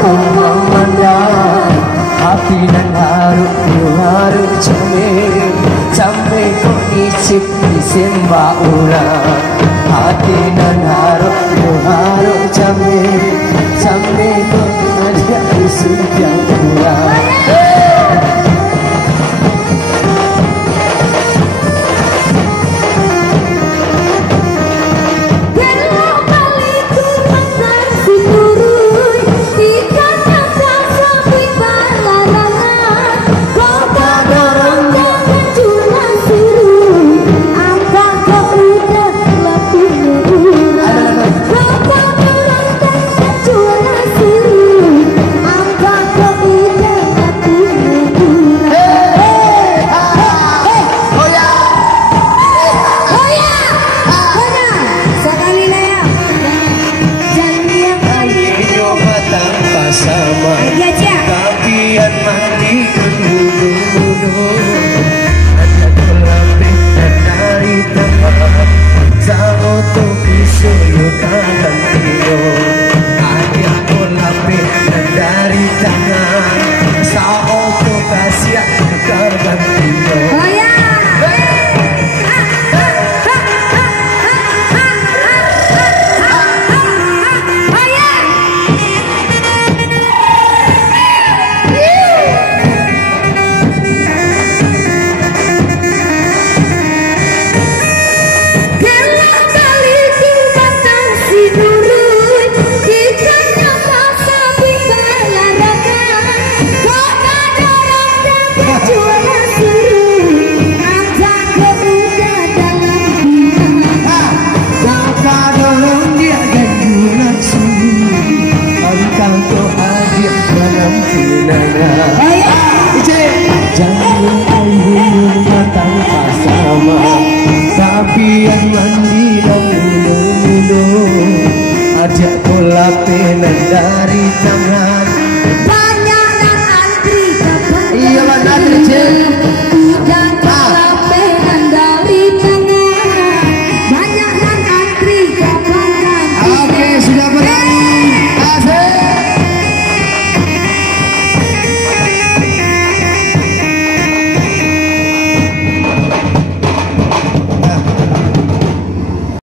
aku memandang hati dan haruk jamin sampai kau isip disimba urang hati dan haruk jamin sampai kau ajak isip yang urang. Sama kapian mandi dulu ada kelapih dan dari tempat sama tuh isu yukakan tiyo ada kelapih dan dari tangan sama tuh kasih yukakan tiyo. Jangan ayu matang sama tapi yang mandi dan mudo ajak pola penan dari tangan